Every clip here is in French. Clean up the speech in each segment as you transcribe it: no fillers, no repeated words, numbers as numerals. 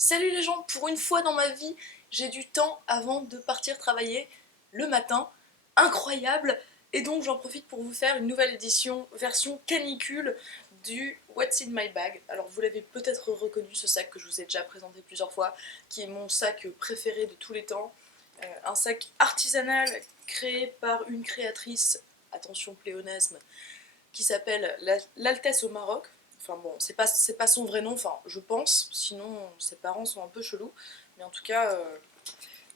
Salut les gens, pour une fois dans ma vie, j'ai du temps avant de partir travailler le matin. Incroyable! Et donc j'en profite pour vous faire une nouvelle édition, version canicule du What's in my bag. Alors vous l'avez peut-être reconnu, ce sac que je vous ai déjà présenté plusieurs fois, qui est mon sac préféré de tous les temps. Un sac artisanal créé par une créatrice, attention pléonasme, qui s'appelle l'Altesse au Maroc. Enfin bon, c'est pas son vrai nom, enfin je pense, sinon ses parents sont un peu chelous. Mais en tout cas,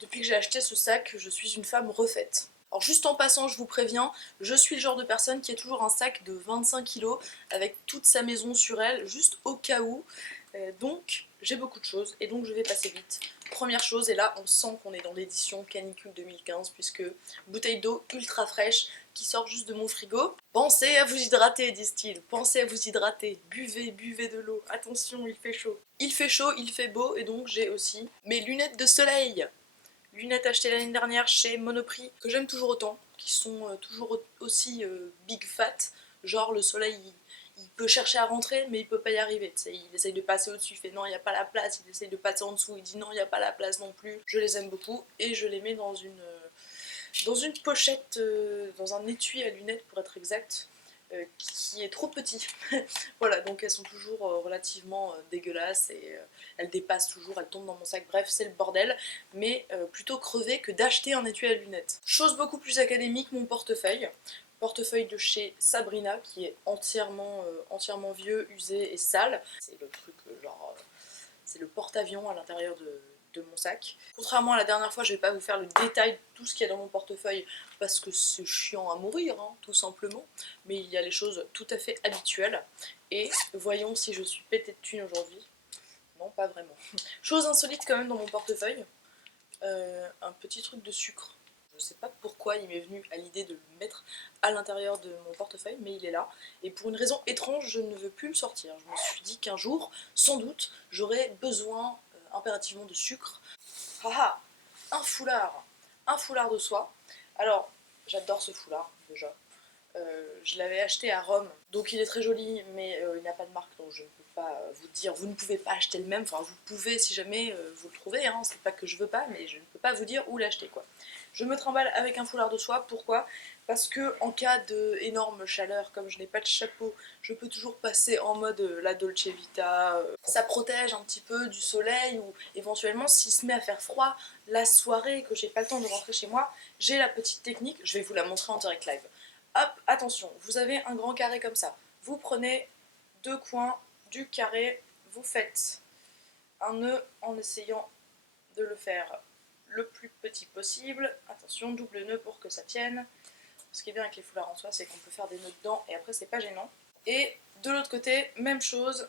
depuis que j'ai acheté ce sac, je suis une femme refaite. Alors juste en passant, je vous préviens, je suis le genre de personne qui a toujours un sac de 25 kilos avec toute sa maison sur elle, juste au cas où. Donc j'ai beaucoup de choses et donc je vais passer vite. Première chose, et là on sent qu'on est dans l'édition canicule 2015 puisque bouteille d'eau ultra fraîche qui sort juste de mon frigo. Pensez à vous hydrater, disent-ils, pensez à vous hydrater, buvez, buvez de l'eau, attention il fait chaud. Il fait chaud, il fait beau et donc j'ai aussi mes lunettes de soleil. Lunettes achetées l'année dernière chez Monoprix, que j'aime toujours autant, qui sont toujours aussi big fat, genre le soleil il peut chercher à rentrer mais il peut pas y arriver, tu sais, il essaye de passer au-dessus, il fait non il n'y a pas la place, il essaye de passer en dessous, il dit non il n'y a pas la place non plus. Je les aime beaucoup et je les mets dans une pochette, dans un étui à lunettes pour être exact, qui est trop petit. Voilà, donc elles sont toujours relativement dégueulasses et elles dépassent toujours, elles tombent dans mon sac, bref c'est le bordel, mais plutôt crevé que d'acheter un étui à lunettes. Chose beaucoup plus académique, mon portefeuille. Portefeuille de chez Sabrina qui est entièrement vieux, usé et sale. C'est le truc genre c'est le porte-avions à l'intérieur de mon sac. Contrairement à la dernière fois, je vais pas vous faire le détail de tout ce qu'il y a dans mon portefeuille parce que c'est chiant à mourir, hein, tout simplement. Mais il y a les choses tout à fait habituelles. Et voyons si je suis pété de thunes aujourd'hui. Non, pas vraiment. Chose insolite quand même dans mon portefeuille, un petit truc de sucre. Je sais pas pourquoi il m'est venu à l'idée de le mettre à l'intérieur de mon portefeuille, mais il est là. Et pour une raison étrange, je ne veux plus le sortir. Je me suis dit qu'un jour, sans doute, j'aurais besoin impérativement de sucre. Haha, un foulard. Un foulard de soie. Alors, j'adore ce foulard, déjà. Je l'avais acheté à Rome, donc il est très joli, mais il n'a pas de marque, donc je ne peux pas vous dire, vous ne pouvez pas acheter le même, enfin vous pouvez si jamais vous le trouvez, hein, c'est pas que je veux pas, mais je ne peux pas vous dire où l'acheter quoi. Je me trimballe avec un foulard de soie, pourquoi? Parce que en cas d'énorme chaleur, comme je n'ai pas de chapeau, je peux toujours passer en mode la Dolce Vita, ça protège un petit peu du soleil, ou éventuellement s'il se met à faire froid la soirée, que j'ai pas le temps de rentrer chez moi, j'ai la petite technique, je vais vous la montrer en direct live. Hop, attention, vous avez un grand carré comme ça. Vous prenez deux coins du carré, vous faites un nœud en essayant de le faire le plus petit possible. Attention, double nœud pour que ça tienne. Ce qui est bien avec les foulards en soie, c'est qu'on peut faire des nœuds dedans et après c'est pas gênant. Et de l'autre côté, même chose,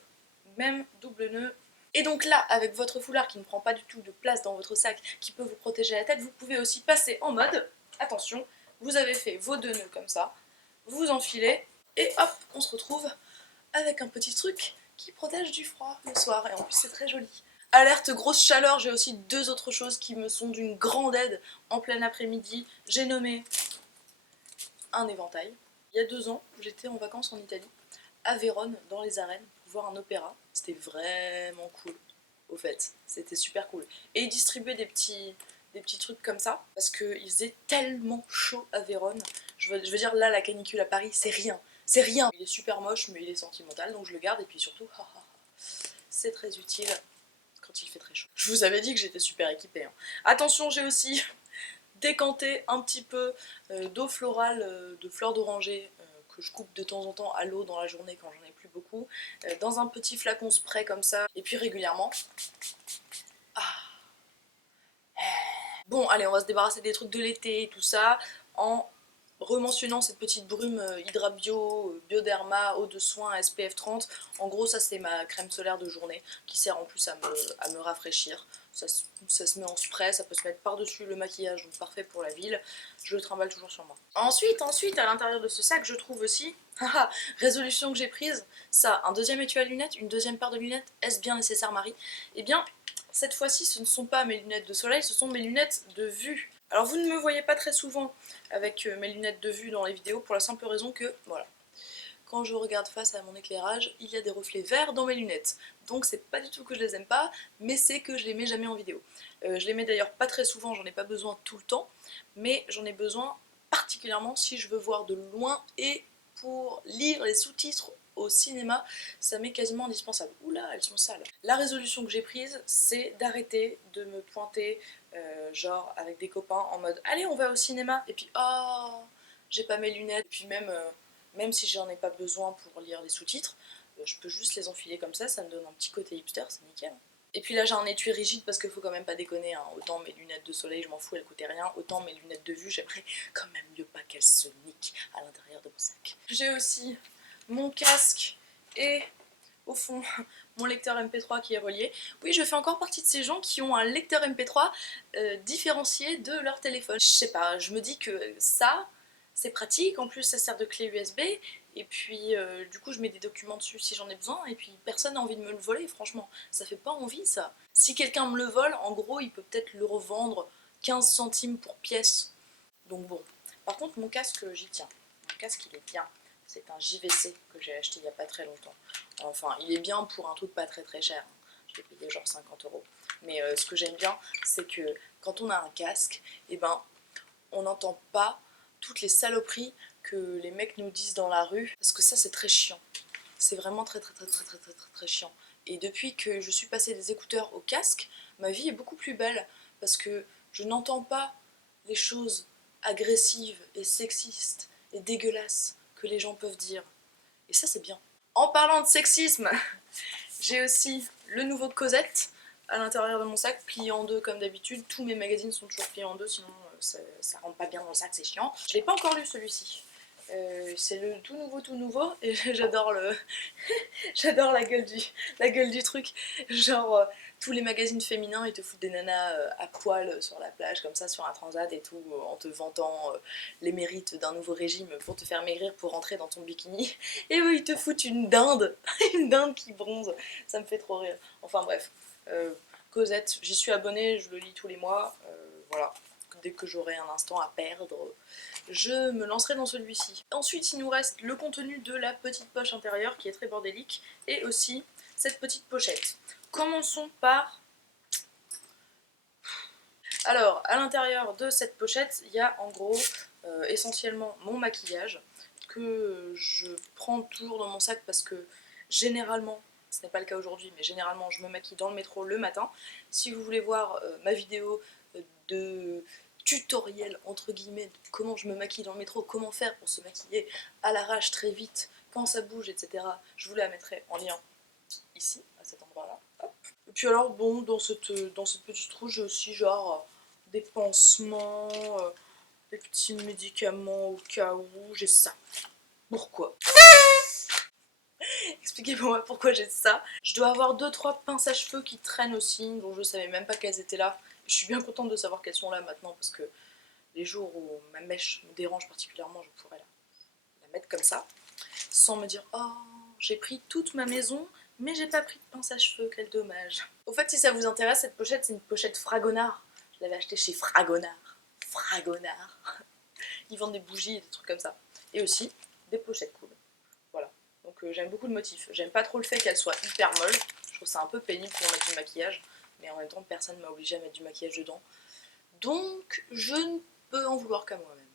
même double nœud. Et donc là, avec votre foulard qui ne prend pas du tout de place dans votre sac, qui peut vous protéger la tête, vous pouvez aussi passer en mode, attention, vous avez fait vos deux nœuds comme ça, vous enfilez, et hop, on se retrouve avec un petit truc qui protège du froid le soir, et en plus c'est très joli. Alerte grosse chaleur, j'ai aussi deux autres choses qui me sont d'une grande aide en plein après-midi. J'ai nommé un éventail. Il y a 2 ans, j'étais en vacances en Italie, à Vérone, dans les arènes, pour voir un opéra. C'était vraiment cool, au fait. C'était super cool. Et ils distribuaient des petits trucs comme ça, parce qu'il faisait tellement chaud à Vérone. Je veux dire, là, la canicule à Paris, c'est rien. C'est rien. Il est super moche, mais il est sentimental, donc je le garde. Et puis surtout, c'est très utile quand il fait très chaud. Je vous avais dit que j'étais super équipée, hein. Attention, j'ai aussi décanter un petit peu d'eau florale, de fleurs d'oranger que je coupe de temps en temps à l'eau dans la journée quand j'en ai plus beaucoup, dans un petit flacon spray comme ça, et puis régulièrement. Ah. Bon, allez, on va se débarrasser des trucs de l'été et tout ça, en rementionnant cette petite brume Hydra Bio, Bioderma, eau de soin SPF 30. En gros, ça c'est ma crème solaire de journée qui sert en plus à me rafraîchir. Ça se met en spray, ça peut se mettre par-dessus le maquillage, donc parfait pour la ville. Je le trimballe toujours sur moi. Ensuite, à l'intérieur de ce sac, je trouve aussi, résolution que j'ai prise, ça, un deuxième étui à lunettes, une deuxième paire de lunettes, est-ce bien nécessaire Marie? Eh bien, cette fois-ci, ce ne sont pas mes lunettes de soleil, ce sont mes lunettes de vue. Alors vous ne me voyez pas très souvent avec mes lunettes de vue dans les vidéos pour la simple raison que, voilà, quand je regarde face à mon éclairage, il y a des reflets verts dans mes lunettes. Donc c'est pas du tout que je les aime pas, mais c'est que je les mets jamais en vidéo. Je les mets d'ailleurs pas très souvent, j'en ai pas besoin tout le temps, mais j'en ai besoin particulièrement si je veux voir de loin et pour lire les sous-titres au cinéma, ça m'est quasiment indispensable. Oula, elles sont sales. La résolution que j'ai prise, c'est d'arrêter de me pointer, genre avec des copains en mode allez on va au cinéma, et puis oh j'ai pas mes lunettes, et puis même si j'en ai pas besoin pour lire les sous-titres, je peux juste les enfiler comme ça me donne un petit côté hipster, c'est nickel. Et puis là j'ai un étui rigide parce qu'il faut quand même pas déconner, hein. Autant mes lunettes de soleil je m'en fous, elles coûtaient rien, autant mes lunettes de vue j'aimerais quand même mieux pas qu'elles se niquent à l'intérieur de mon sac. J'ai aussi mon casque et au fond mon lecteur MP3 qui est relié. Oui, je fais encore partie de ces gens qui ont un lecteur MP3 différencié de leur téléphone. Je sais pas, je me dis que ça, c'est pratique, en plus ça sert de clé USB, et puis du coup je mets des documents dessus si j'en ai besoin, et puis personne n'a envie de me le voler, franchement, ça fait pas envie ça. Si quelqu'un me le vole, en gros il peut peut-être le revendre 15 centimes pour pièce, donc bon. Par contre mon casque, j'y tiens, mon casque il est bien. C'est un JVC que j'ai acheté il y a pas très longtemps. Enfin, il est bien pour un truc pas très cher. Je l'ai payé genre 50 €. Mais ce que j'aime bien, c'est que quand on a un casque, eh ben, on n'entend pas toutes les saloperies que les mecs nous disent dans la rue. Parce que ça, c'est très chiant. C'est vraiment très chiant. Et depuis que je suis passée des écouteurs au casque, ma vie est beaucoup plus belle. Parce que je n'entends pas les choses agressives et sexistes et dégueulasses que les gens peuvent dire. Et ça, c'est bien. En parlant de sexisme, j'ai aussi le nouveau Cosette à l'intérieur de mon sac, plié en deux comme d'habitude. Tous mes magazines sont toujours pliés en deux, sinon ça rentre pas bien dans le sac, c'est chiant. Je l'ai pas encore lu celui-ci. C'est le tout nouveau et j'adore le j'adore la gueule du truc, genre tous les magazines féminins ils te foutent des nanas à poil sur la plage comme ça sur un transat et tout en te vantant les mérites d'un nouveau régime pour te faire maigrir pour rentrer dans ton bikini, et eux ils te foutent une dinde une dinde qui bronze, ça me fait trop rire. Enfin bref, Cosette, j'y suis abonnée, je le lis tous les mois, voilà. Dès que j'aurai un instant à perdre, je me lancerai dans celui-ci. Ensuite, il nous reste le contenu de la petite poche intérieure qui est très bordélique et aussi cette petite pochette. Commençons par... Alors, à l'intérieur de cette pochette, il y a en gros essentiellement mon maquillage que je prends toujours dans mon sac parce que généralement, ce n'est pas le cas aujourd'hui, mais généralement je me maquille dans le métro le matin. Si vous voulez voir ma vidéo de tutoriel entre guillemets de comment je me maquille dans le métro, comment faire pour se maquiller à l'arrache très vite quand ça bouge, etc. Je vous la mettrai en lien ici, à cet endroit-là. Et puis alors bon, dans cette petite trousse, j'ai aussi genre des pansements, des petits médicaments au cas où, j'ai ça. Pourquoi? Expliquez-moi pourquoi j'ai ça. Je dois avoir 2-3 pinces à cheveux qui traînent aussi, dont je savais même pas qu'elles étaient là. Je suis bien contente de savoir qu'elles sont là maintenant parce que les jours où ma mèche me dérange particulièrement, je pourrais la mettre comme ça, sans me dire oh j'ai pris toute ma maison mais j'ai pas pris de pince à cheveux, quel dommage. Au fait, si ça vous intéresse, cette pochette c'est une pochette Fragonard. Je l'avais achetée chez Fragonard. Fragonard. Ils vendent des bougies et des trucs comme ça. Et aussi des pochettes cool. Voilà. Donc j'aime beaucoup le motif. J'aime pas trop le fait qu'elle soit hyper molle. Je trouve ça un peu pénible pour mettre du maquillage. Mais en même temps, personne m'a obligé à mettre du maquillage dedans. Donc je ne peux en vouloir qu'à moi-même.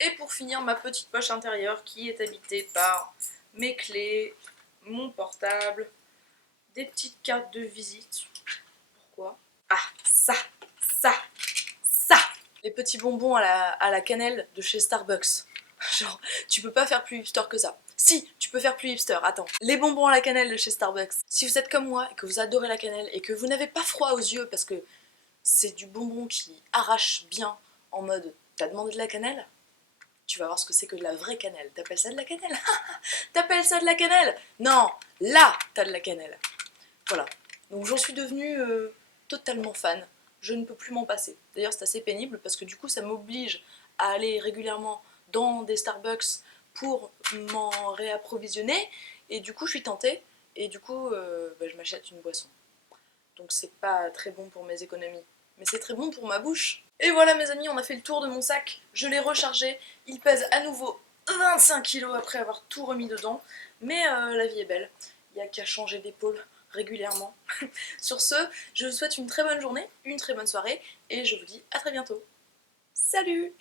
Et pour finir, ma petite poche intérieure qui est habitée par mes clés, mon portable, des petites cartes de visite. Pourquoi? Ah, ça. Les petits bonbons à la cannelle de chez Starbucks. Genre, tu peux pas faire plus hipster que ça. Si, tu peux faire plus hipster, attends. Les bonbons à la cannelle de chez Starbucks. Si vous êtes comme moi et que vous adorez la cannelle et que vous n'avez pas froid aux yeux parce que c'est du bonbon qui arrache bien en mode t'as demandé de la cannelle? Tu vas voir ce que c'est que de la vraie cannelle. T'appelles ça de la cannelle? T'appelles ça de la cannelle? Non, là t'as de la cannelle. Voilà. Donc j'en suis devenue totalement fan. Je ne peux plus m'en passer. D'ailleurs c'est assez pénible parce que du coup ça m'oblige à aller régulièrement dans des Starbucks pour m'en réapprovisionner et du coup je suis tentée et du coup je m'achète une boisson. Donc c'est pas très bon pour mes économies. Mais c'est très bon pour ma bouche. Et voilà mes amis, on a fait le tour de mon sac. Je l'ai rechargé. Il pèse à nouveau 25 kilos après avoir tout remis dedans, mais la vie est belle, il n'y a qu'à changer d'épaule régulièrement. Sur ce, je vous souhaite une très bonne journée, une très bonne soirée, et je vous dis à très bientôt. Salut!